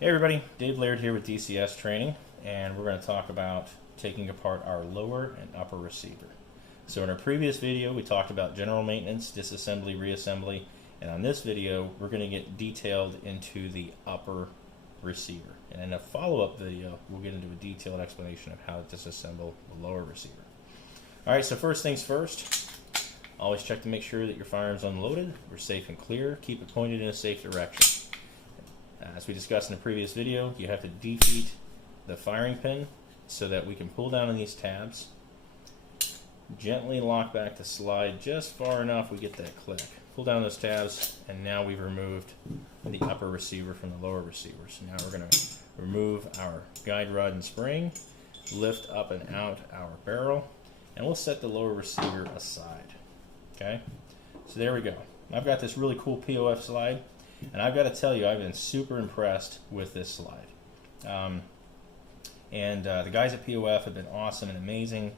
Hey everybody, Dave Laird here with DCS Training, and we're going to talk about taking apart our lower and upper receiver. So in our previous video we talked about general maintenance, disassembly, reassembly, and on this video we're going to get detailed into the upper receiver. And in a follow-up video we'll get into a detailed explanation of how to disassemble the lower receiver. Alright, so first things first, always check to make sure that your firearm's unloaded, we're safe and clear, keep it pointed in a safe direction. As we discussed in a previous video, you have to defeat the firing pin so that we can pull down on these tabs, gently lock back the slide just far enough we get that click. Pull down those tabs, and now we've removed the upper receiver from the lower receiver. So now we're going to remove our guide rod and spring, lift up and out our barrel, and we'll set the lower receiver aside. Okay, so there we go. I've got this really cool POF slide. And I've got to tell you, I've been super impressed with this slide. The guys at POF have been awesome and amazing.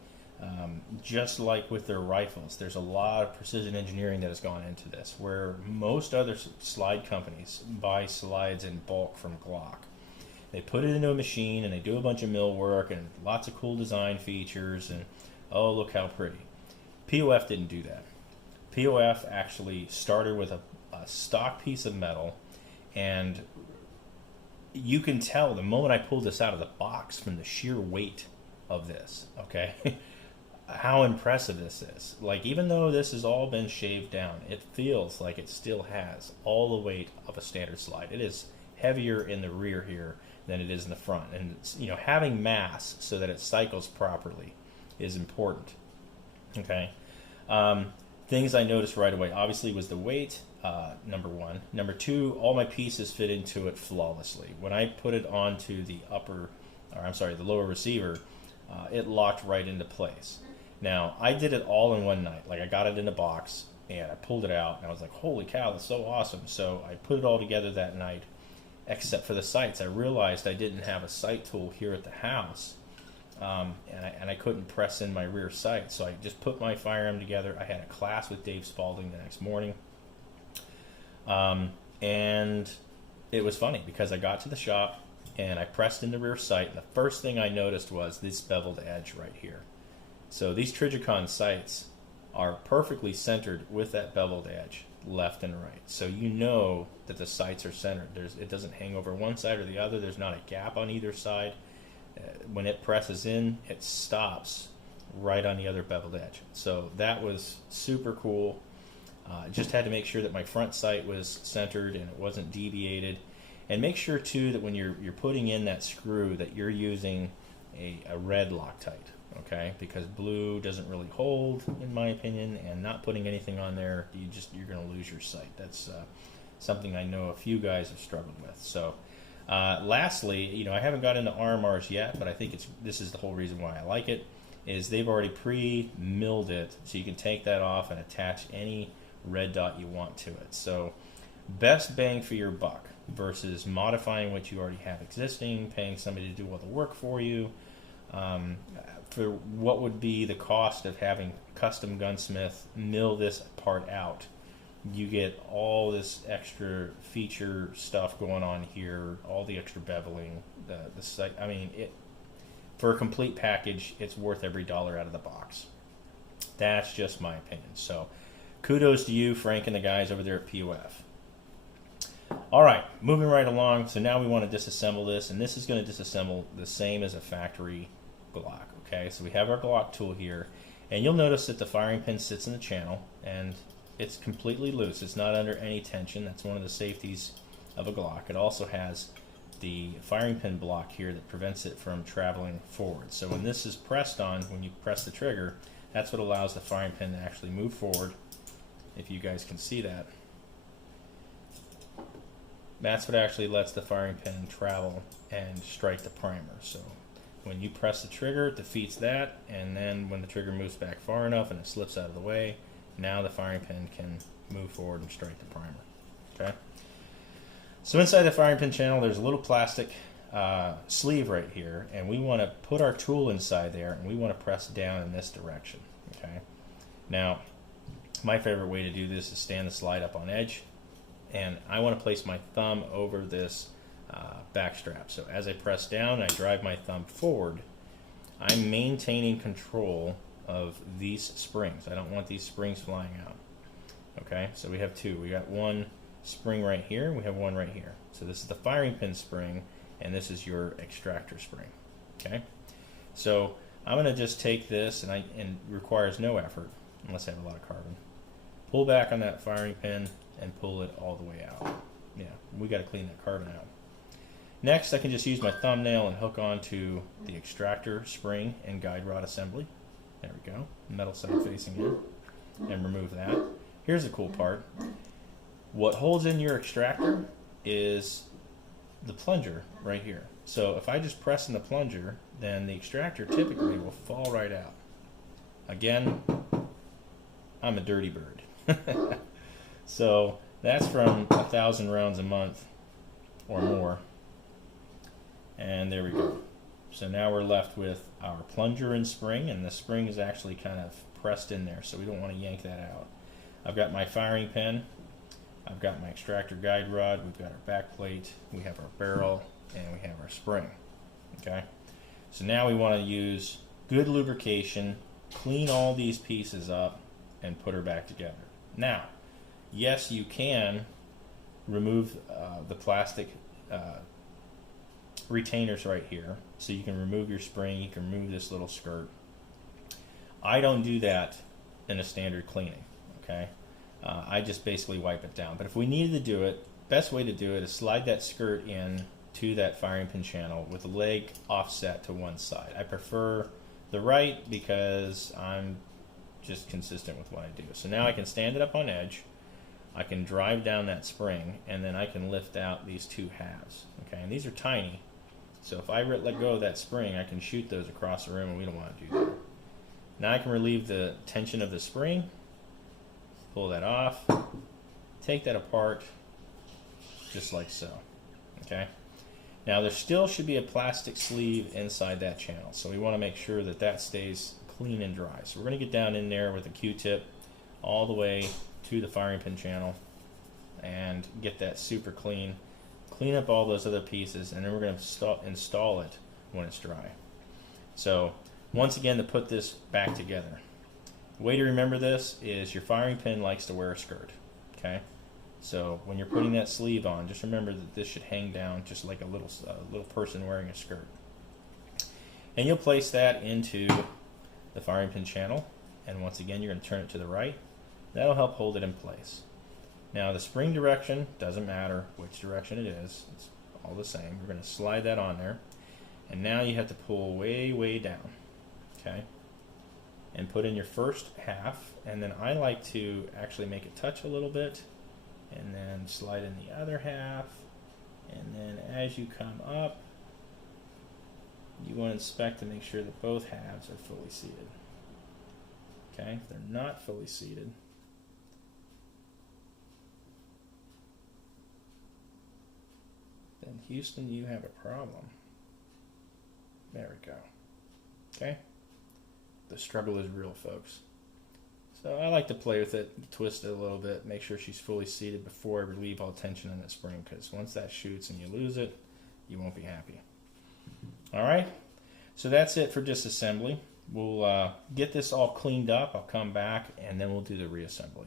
Just like with their rifles, there's a lot of precision engineering that has gone into this, where most other slide companies buy slides in bulk from Glock. They put it into a machine and they do a bunch of mill work and lots of cool design features and, oh, look how pretty. POF didn't do that. POF actually started with a stock piece of metal, and you can tell the moment I pulled this out of the box from the sheer weight of this, okay, how impressive this is. Like, even though this has all been shaved down, it feels like it still has all the weight of a standard slide. It is heavier in the rear here than it is in the front, and it's, you know, having mass so that it cycles properly is important. Okay, things I noticed right away obviously was the weight. Number one. Number two, all my pieces fit into it flawlessly. When I put it onto the the lower receiver, it locked right into place. Now, I did it all in one night. Like, I got it in a box, and I pulled it out, and I was like, holy cow, that's so awesome. So I put it all together that night, except for the sights. I realized I didn't have a sight tool here at the house, and I couldn't press in my rear sight. So I just put my firearm together. I had a class with Dave Spalding the next morning. And it was funny because I got to the shop and I pressed in the rear sight, and the first thing I noticed was this beveled edge right here. So these Trijicon sights are perfectly centered with that beveled edge, left and right. So you know that the sights are centered. It doesn't hang over one side or the other. There's not a gap on either side. When it presses in, it stops right on the other beveled edge. So that was super cool. Just had to make sure that my front sight was centered and it wasn't deviated, and make sure too that when you're putting in that screw that you're using a red Loctite, okay? Because blue doesn't really hold, in my opinion, and not putting anything on there, you're going to lose your sight. That's something I know a few guys have struggled with. So lastly, you know, I haven't got into RMRs yet, but I think this is the whole reason why I like it, is they've already pre-milled it, so you can take that off and attach any red dot you want to it. So best bang for your buck versus modifying what you already have existing, paying somebody to do all the work for you. For what would be the cost of having custom gunsmith mill this part out, you get all this extra feature stuff going on here, all the extra beveling, the sight. I mean, for a complete package, it's worth every dollar out of the box. That's just my opinion. So kudos to you, Frank, and the guys over there at POF. All right, moving right along. So now we want to disassemble this, and this is going to disassemble the same as a factory Glock. Okay, so we have our Glock tool here, and you'll notice that the firing pin sits in the channel, and it's completely loose. It's not under any tension. That's one of the safeties of a Glock. It also has the firing pin block here that prevents it from traveling forward. So when this is pressed on, when you press the trigger, that's what allows the firing pin to actually move forward. If you guys can see that, that's what actually lets the firing pin travel and strike the primer. So when you press the trigger, it defeats that, and then when the trigger moves back far enough and it slips out of the way, now the firing pin can move forward and strike the primer. Okay. So inside the firing pin channel, there's a little plastic sleeve right here, and we want to put our tool inside there, and we want to press down in this direction. Okay. Now, my favorite way to do this is stand the slide up on edge, and I want to place my thumb over this back strap. So as I press down, I drive my thumb forward, I'm maintaining control of these springs. I don't want these springs flying out. Okay, so we have two. We got one spring right here, we have one right here. So this is the firing pin spring, and this is your extractor spring. Okay, so I'm going to just take this, and it requires no effort, unless I have a lot of carbon. Pull back on that firing pin and pull it all the way out. Yeah, we got to clean that carbon out. Next, I can just use my thumbnail and hook onto the extractor spring and guide rod assembly. There we go, metal side facing in, and remove that. Here's the cool part. What holds in your extractor is the plunger right here. So if I just press in the plunger, then the extractor typically will fall right out. Again, I'm a dirty bird. So that's from 1,000 rounds a month or more. And there we go. So now we're left with our plunger and spring, and the spring is actually kind of pressed in there, so we don't want to yank that out. I've got my firing pin, I've got my extractor guide rod, we've got our back plate, we have our barrel, and we have our spring. Okay, so now we want to use good lubrication, clean all these pieces up, and put her back together. Now, yes, you can remove the plastic retainers right here, so you can remove your spring, you can remove this little skirt. I don't do that in a standard cleaning. Okay, I just basically wipe it down. But if we needed to do it, best way to do it is slide that skirt in to that firing pin channel with the leg offset to one side. I prefer the right because I'm just consistent with what I do. So now I can stand it up on edge, I can drive down that spring, and then I can lift out these two halves. Okay, and these are tiny, so if I let go of that spring, I can shoot those across the room, and we don't want to do that. Now I can relieve the tension of the spring, pull that off, take that apart, just like so. Okay. Now there still should be a plastic sleeve inside that channel, so we want to make sure that that stays clean and dry. So we're going to get down in there with a Q-tip all the way to the firing pin channel and get that super clean. Clean up all those other pieces, and then we're going to install it when it's dry. So once again, to put this back together, the way to remember this is your firing pin likes to wear a skirt. Okay, so when you're putting that sleeve on, just remember that this should hang down just like a little person wearing a skirt. And you'll place that into the firing pin channel, and once again you're going to turn it to the right. That'll help hold it in place. Now the spring direction doesn't matter which direction it is, it's all the same. We're going to slide that on there, and now you have to pull way down. Okay, and put in your first half, and then I like to actually make it touch a little bit, and then slide in the other half, and then as you come up, you want to inspect to make sure that both halves are fully seated. Okay, if they're not fully seated, then Houston, you have a problem. There we go. Okay, the struggle is real, folks. So I like to play with it, twist it a little bit, make sure she's fully seated before I relieve all tension in the spring, because once that shoots and you lose it, you won't be happy. All right, so that's it for disassembly. We'll get this all cleaned up. I'll come back, and then we'll do the reassembly.